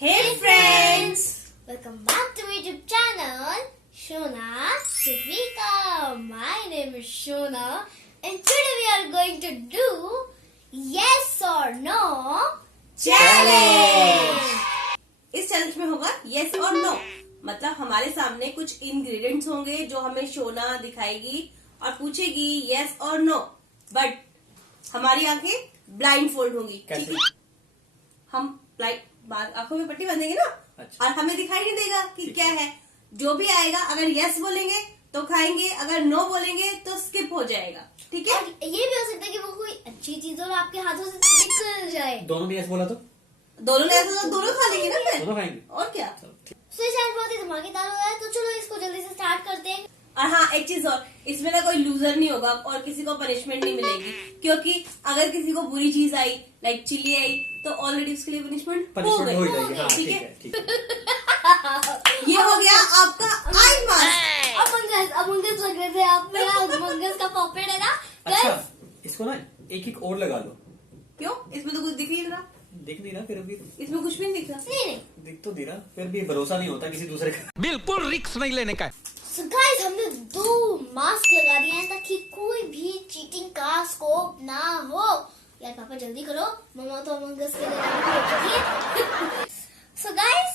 Hey friends! Welcome back to my YouTube channel, Shona Sivika. My name is Shona and today we are going to do Yes or No Challenge! इस challenge में होगा yes और no, मतलब हमारे सामने कुछ ingredients होंगे जो हमें शोना दिखाएगी और पूछेगी yes और no, बट हमारी आंखें ब्लाइंड फोल्ड होंगी। ठीक है, हम आंखों में पट्टी बांधेंगे ना। अच्छा। और हमें दिखाई नहीं देगा कि क्या है। जो भी आएगा अगर यस बोलेंगे तो खाएंगे, अगर नो बोलेंगे तो स्किप हो जाएगा। ठीक है, ये भी हो सकता है कि वो कोई अच्छी चीज और आपके हाथों से निकल जाए। दोनों भी यस बोला तो दोनों ने ऐसा तो दोनों खा लेंगे ना फिर। दोनों खाएंगे और क्या। तो ये चैलेंज बहुत ही धमाकेदार हो रहा है, तो चलो इसको जल्दी से स्टार्ट करते हैं। और हाँ, एक चीज और, इसमें ना कोई लूजर नहीं होगा और किसी को पनिशमेंट नहीं मिलेगी, क्योंकि अगर किसी को बुरी चीज आई लाइक चिल्ली आई तो ऑलरेडी उसके लिए पनिशमेंट हो गई। हो जाएगी। हाँ, ठीक है, ठीक है। ये हो गया आपका आई मास्क। अमंगस लग रहे थे आप। मेरा अमंगस का पॉपेट है ना। अच्छा, इसको ना एक एक और लगा लो। क्यों? इसमें तो कुछ दिख नहीं रहा। दिख नहीं रहा फिर भी? इसमें कुछ भी नहीं दिख रहा। नहीं दिख तो नहीं रहा, फिर भी भरोसा नहीं होता किसी दूसरे का। बिल्कुल रिस्क नहीं लेने का। So guys, हमने 2 मास्क लगा दिए हैं ताकि कोई भी चीटिंग का स्कोप ना हो। यार पापा जल्दी करो, मम्मा तो अमंगस के लिए। So guys,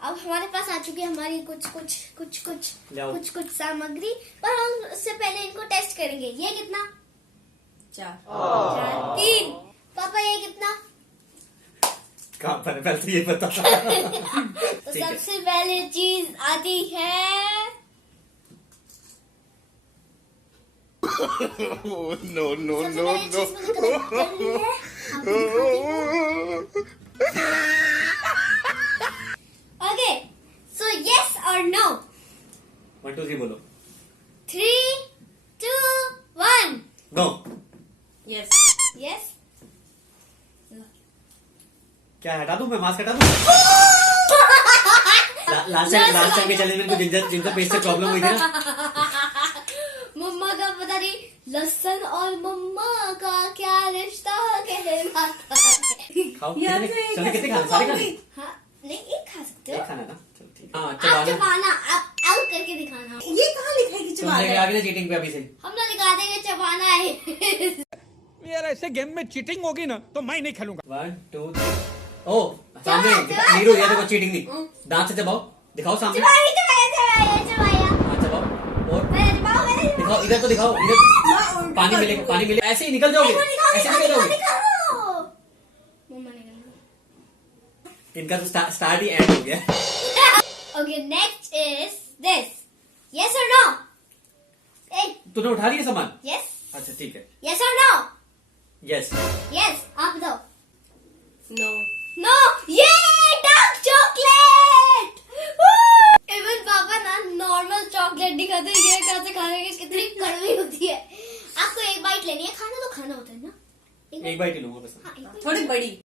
अब हमारे पास आ चुकी है हमारी कुछ सामग्री, पर हम उससे पहले इनको टेस्ट करेंगे। ये कितना? 4 3। पापा ये कितना? कहाँ पर पहले तो ये बता। तो सबसे पहले चीज आती है no. ओके, सो यस और नो। 1 2 3 बोलो। 3 2 1। नो। यस। यस। क्या हटा दूं मैं? मास्क हटा दूं? लास्ट टाइम के चैलेंज में जिनको पेट से प्रॉब्लम हुई थी ना। मम्मा का पता नहीं लहसुन और मम्मा का क्या रिश्ता कहलाता है। खाओ कितने खाने? सारे खाने? हाँ, नहीं एक खा सकते हो। एक खाना ना, चलो ठीक है। हाँ, आप चबाना, आप आउट करके दिखाना। ये कहाँ लिखा है कि चबाना है? आगे चीटिंग पे अभी से हम ना दिखा देंगे चबाना है। यार ऐसे गेम में चीटिंग होगी ना तो मैं नहीं खेलूंगा। 1 2 3। ओ सामने नीरू, ये देखो चीटिंग नहीं। दांत से चबाओ, दिखाओ सामने। चबाया। हाँ चबाओ, और मैंने दिखाओ, इधर तो दिखाओ, इधर पानी मिले ऐसे ही निकल जाओगे, ऐसे निकल जाओगे। इनका तो स्टार्ट ही एंड हो गया। Okay, next is this. Yes और नो? तूने उठा लिया सामान? यस। अच्छा ठीक है। यस और नो? यस। यस, आप बताओ। नो। नो। ये डार्क चॉकलेट। इवन पापा ना नॉर्मल चॉकलेट दिखाते हैं, ये कैसे खाने की कितनी कड़वी होती है। आपको एक बाइट लेनी है, खाना तो खाना होता है ना। एक बाइट ही लूंगा बस। हाँ, एक बाइट। थोड़ी बड़ी।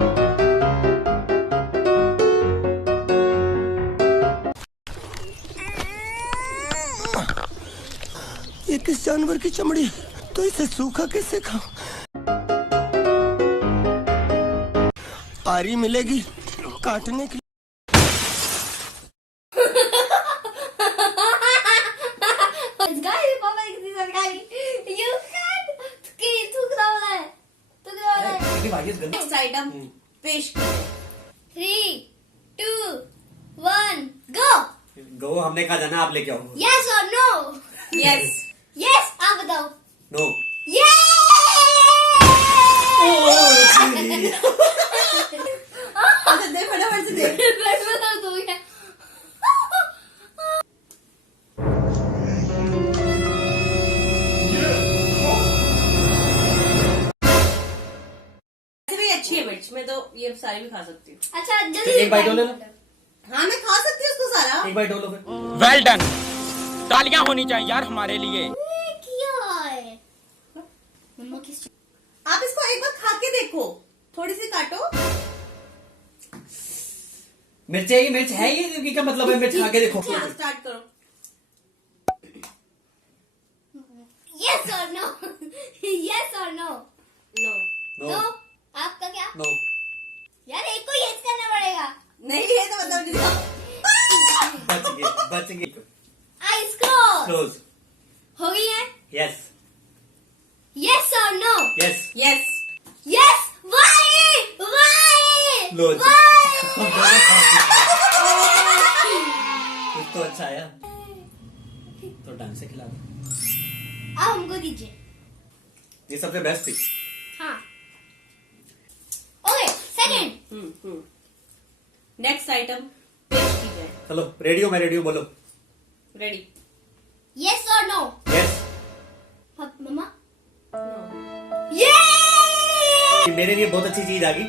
ये किस जानवर की चमड़ी है? तो इसे सूखा कैसे खाऊं? आरी मिलेगी काटने की। पापा किसी सरकारी यू कैन थूक रहा है। नेक्स्ट आइटम पेश करें। 3 2 1 गो। गो हमने कहा जाना, आप लेके आओ। यस और नो? यस। यस, आप बताओ। नो। अच्छा दे, फटाफट से दे। ऐसे भी अच्छी है मिर्च, मैं तो ये सारी भी खा सकती हूँ। अच्छा तो जल्दी एक बाइट और ले लो। हाँ मैं खा सकती हूँ उसको सारा। एक बाइट और लो फिर। Well done. तालियां होनी चाहिए यार हमारे लिए। क्या है मम्मा किस चीज? आप इसको एक बार खा के देखो, थोड़ी सी काटो। मिर्च है, ये मिर्च है, ये क्या मतलब है? मिर्च खा के देखो। स्टार्ट करो। यस और नो? यस और नो? नो। नो। आपका क्या? नो। यार एक को यस करना पड़ेगा। नहीं है तो बच गई। Eyes close close. हो गई है। यस यस और no. Yes. Yes. Yes Y Y लो जी। वाई। कुछ तो अच्छा आया तो ढंग से खिला दो। अब हमको दीजिए। ये सबसे बेस्ट थी। हाँ ओके सेकंड। नेक्स्ट आइटम पेश की जाए। चलो रेडियो में रेडियो बोलो। रेडी। यस और नो। यस। मम्मा ये मेरे लिए बहुत अच्छी चीज आ गई।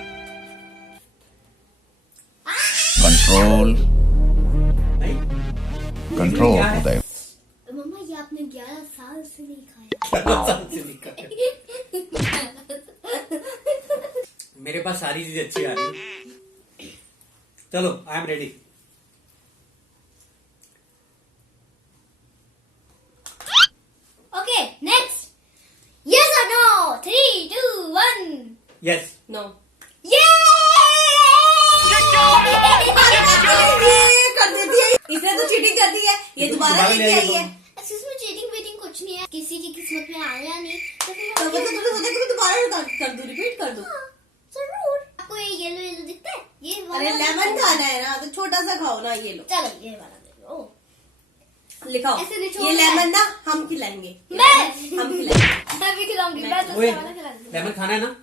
कंट्रोल नहीं कंट्रोल क्या है? उदय मम्मा ये आपने 11 साल से नहीं खाया। सबसे निकल। मेरे पास सारी चीजें अच्छी आ रही है। चलो I am ready. Okay next. Yes और नो 3 2 1 यस। नो। ये कर देती है इसने तो चीटिंग कर दी है। ये दोबारा लेके आई है। इसमें चीटिंग वीटिंग कुछ नहीं है। किसी की किस्मत में आया नहीं तो फिर तो हम मतलब तुमने सोचा कि मैं दोबारा कर दूं, रिपीट कर दूं। हाँ, जरूर। आपको ये येलो येलो दिखता है? ये वाला अरे लेमन खाना है ना तो छोटा सा खाओ ना। ये लो चलो ये वाला दे लो। लिखाओ। ऐसे नहीं छोड़ना ये है। लेमन ना हम खिलाएंगे। मैं हम खिलाएंगे। मैं भी खिलाऊंगी। मैं तो ओए उसका वाला खिला दूंगी। लेमन खाना है ना।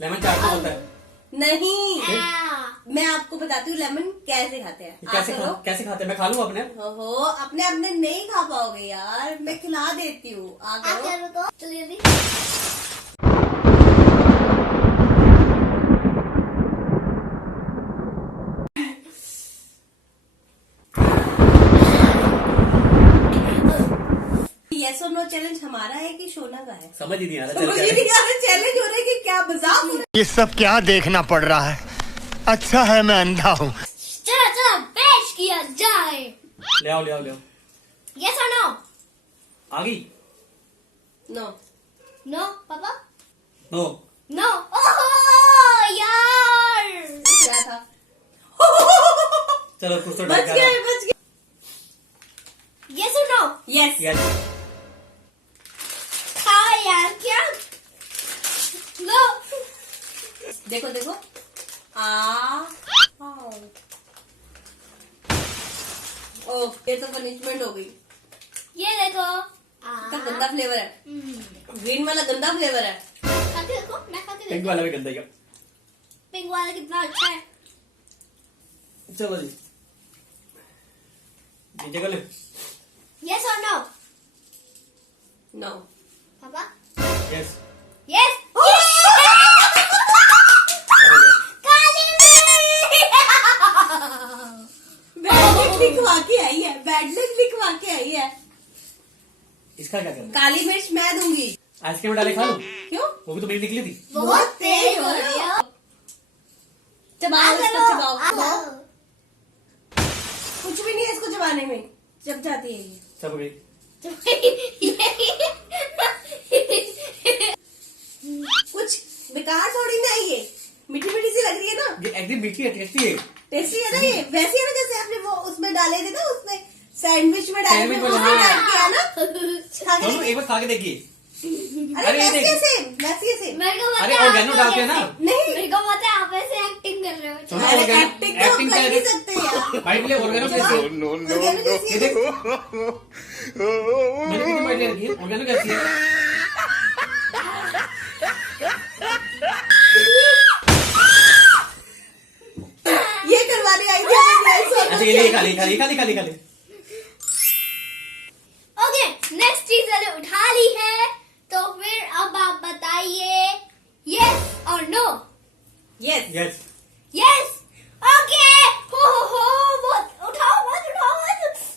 लेमन चाट तो होता है। नहीं आ, मैं आपको बताती हूँ लेमन कैसे खाते हैं। ये कैसे आप करो। कैसे खाते हैं? मैं खा लूं अपने। हो अपने अपने नहीं खा पाओगे यार। मैं खिला देती हूँ। आ आप करो। करो तो चलिए जल्दी। यस और नो चैलेंज हमारा है कि शोना का है? समझ ही नहीं आ रहा। समझ ही नहीं आ रहा चैलेंज हो रहा है कि क्या मजाक हो रहा ये सब क्या देखना पड़ रहा है। अच्छा है मैं अंधा हूँ। चलो चलो पेश किया जाए। ले आओ ले आओ ले आओ। यस और नो। आ गई। है। नो। नो पापा नो। नो। ओह यार क्या था? चलो कुछ तो बच ढंग गया का। बच गया। यस और नो। यस। यस। खाओ यार क्या लो। देखो देखो। ओ ये तो पनिशमेंट हो गई। ये देखो इतना गंदा फ्लेवर है। ग्रीन वाला गंदा फ्लेवर है। खा के देखो। मैं खा के पिंक देखो। वाला भी गंदा ही है। पिंक वाला कितना अच्छा है। चलो जी नीचे कर ले। यस और नो। नो। पापा यस। यस काली बैड लिखवा के आई है। बैड लिखवा के आई है। इसका क्या करना? काली मिर्च मैं दूंगी। आइसक्रीम डाले खा लूं? क्यों? वो भी तो मेरी निकली थी। बहुत तेज हो रही है। चबाओ इसको चबाओ। चबाओ। कुछ भी नहीं है इसको चबाने में। जब जाती है ये। सब हो गई। कुछ बेकार थोड़ी ना है ये। मीठी मीठी सी लग रही है ना। ये एकदम मीठी है, टेस्टी है। टेस्टी है ना ये। वैसे है ना जैसे आपने वो उसमें डाले थे ना। उसमें सैंडविच में डाले थे। सैंडविच में, उसमें हाँ। डाल के है ना। खा के दोनों देखिए। एक बार खा के देखिए। अरे अरे ये वैसे देख। कैसे वैसे कैसे? मेरे को अरे पता है ऑर्गेनो आप डालते हैं लोग ना। ऐसे- नहीं मेरे को पता है आप ऐसे एक्टिंग कर रहे हो। सुनो, अरे ऑर्गेनो- एक्टिंग तो हम एक्टिंग कर क्या नहीं है? सकते यार। भाई के लिए ऑर्गेनो कैसी है? ऑर्गेनो कैसी ये है? देखो मैंने कितनी बाइट ले रखी है। ऑर्गेनो कैसी है? ये करवाने आई थी हमें यस और अच्छा नो ये ले खा ले चैलेंज। खा ले। ओके नेक्स्ट चीज मैंने उठा ली है तो फिर अब आप बताइए यस और no. Yes. Yes. Yes okay हो बहुत उठाओ मत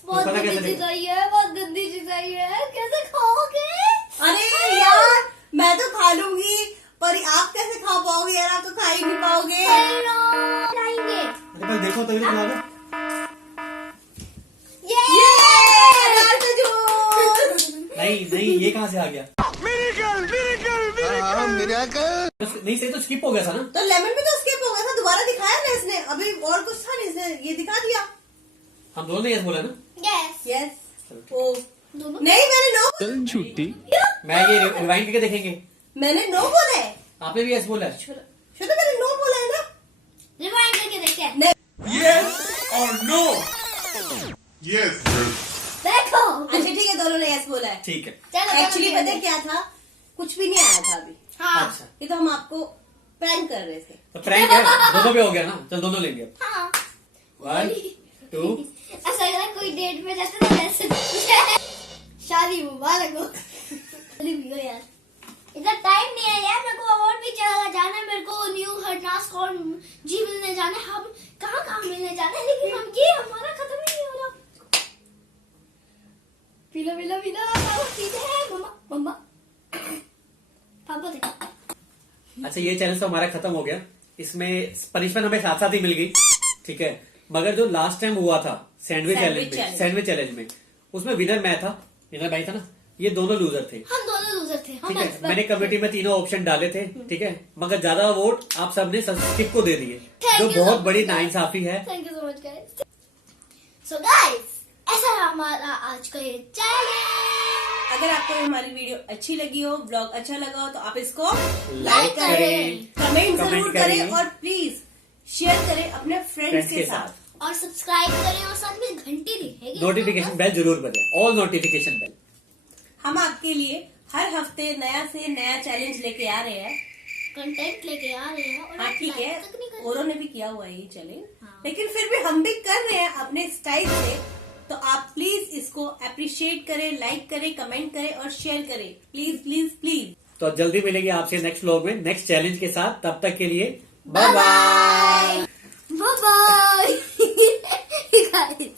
बहुत पता कैसे गंदी चीज देखो? आई है। बहुत गंदी चीज आई है। कैसे खाओगे? अरे यार मैं तो खा लूंगी पर आप कैसे खा पाओगे यार? आप तो खा ही नहीं पाओगे। खाएंगे। अरे पर देखो तभी तो खिला दो। ये अनार का जूस। नहीं ये कहाँ से आ गया? बस नहीं सही तो स्किप हो गया था ना। तो लेमन भी तो स्किप हो गया था। दोबारा दिखाया ना इसने। अभी और कुछ था नहीं इसने ये दिखा दिया। हम दोनों ने यस बोला ना? यस यस ओ दोनों नहीं, मैंने नो चल झूठी। मैं ये रिवाइंड करके देखेंगे। मैंने नो बोला है। आपने भी यस बोला है। शुद्ध मैंने नो बोला है ना। रिवाइंड करके देखते हैं। नहीं। Yes or no? Yes. देखो अच्छा ठीक है, दोनों ने यस बोला है। ठीक है। चलो एक्चुअली दोनों पता है ने- क्या था, कुछ भी नहीं आया था अभी। हाँ अच्छा, ये तो हम आपको प्रैंक कर रहे थे। तो प्रैंक है, दोनों पे हो गया ना। चल दोनों लेंगे अब। हाँ 1 2 ऐसा लग रहा है कोई डेट पे जाते ना वैसे। शादी मुबारक हो। जल्दी पियो यार, इतना टाइम नहीं है यार। मेरे को अवार्ड भी चला जाना है, मेरे को न्यू हरनास और जी मिलने जाना है। हम कहाँ मिलने जाना है, लेकिन हम ये हमारा खत्म ही नहीं हो रहा। पीलो पीलो पीलो पापा पीते हैं। मम्मा मम्मा पापा देखो। अच्छा, ये चैलेंज तो हमारा खत्म हो गया। इसमें पनिशमेंट हमें साथ साथ ही मिल गई, ठीक है। मगर जो लास्ट टाइम हुआ था सैंडविच चैलेंज में, उसमें विनर मैं था, विनर भाई था ना। ये दोनों लूजर थे, हम दोनों लूजर थे। हम ठीक है। expert मैंने थे। कमेटी में तीनों ऑप्शन डाले थे, ठीक है। मगर ज्यादा वोट आप सबने स्किप को दे दिए, Thank जो you so बहुत much, बड़ी guys. नाइंसाफी है। Thank you so much guys. So guys, ऐसा है हमारा आज का ये चैलेंज। अगर आपको हमारी वीडियो अच्छी लगी हो, ब्लॉग अच्छा लगा हो, तो आप इसको लाइक करें, करें, कमेंट जरूर कमेंट करें करें और प्लीज शेयर करें अपने फ्रेंड्स के साथ। और सब्सक्राइब करें और साथ में घंटी दिखेगी। नोटिफिकेशन बेल जरूर बजाएं, ऑल नोटिफिकेशन बेल। हम आपके लिए हर हफ्ते नया से नया चैलेंज लेके आ रहे हैं। कंटेंट लेके आ रहे हैं। और हाँ आप ठीक है, like तक नहीं कर औरों ने भी किया हुआ है ये चैलेंज, हाँ। लेकिन फिर भी हम भी कर रहे हैं अपने स्टाइल से। तो आप प्लीज इसको अप्रिशिएट करें, लाइक करें, कमेंट करें और शेयर करें, प्लीज प्लीज प्लीज। तो जल्दी मिलेंगे आपसे नेक्स्ट व्लॉग में नेक्स्ट चैलेंज के साथ। तब तक के लिए bye bye. Bye bye guys.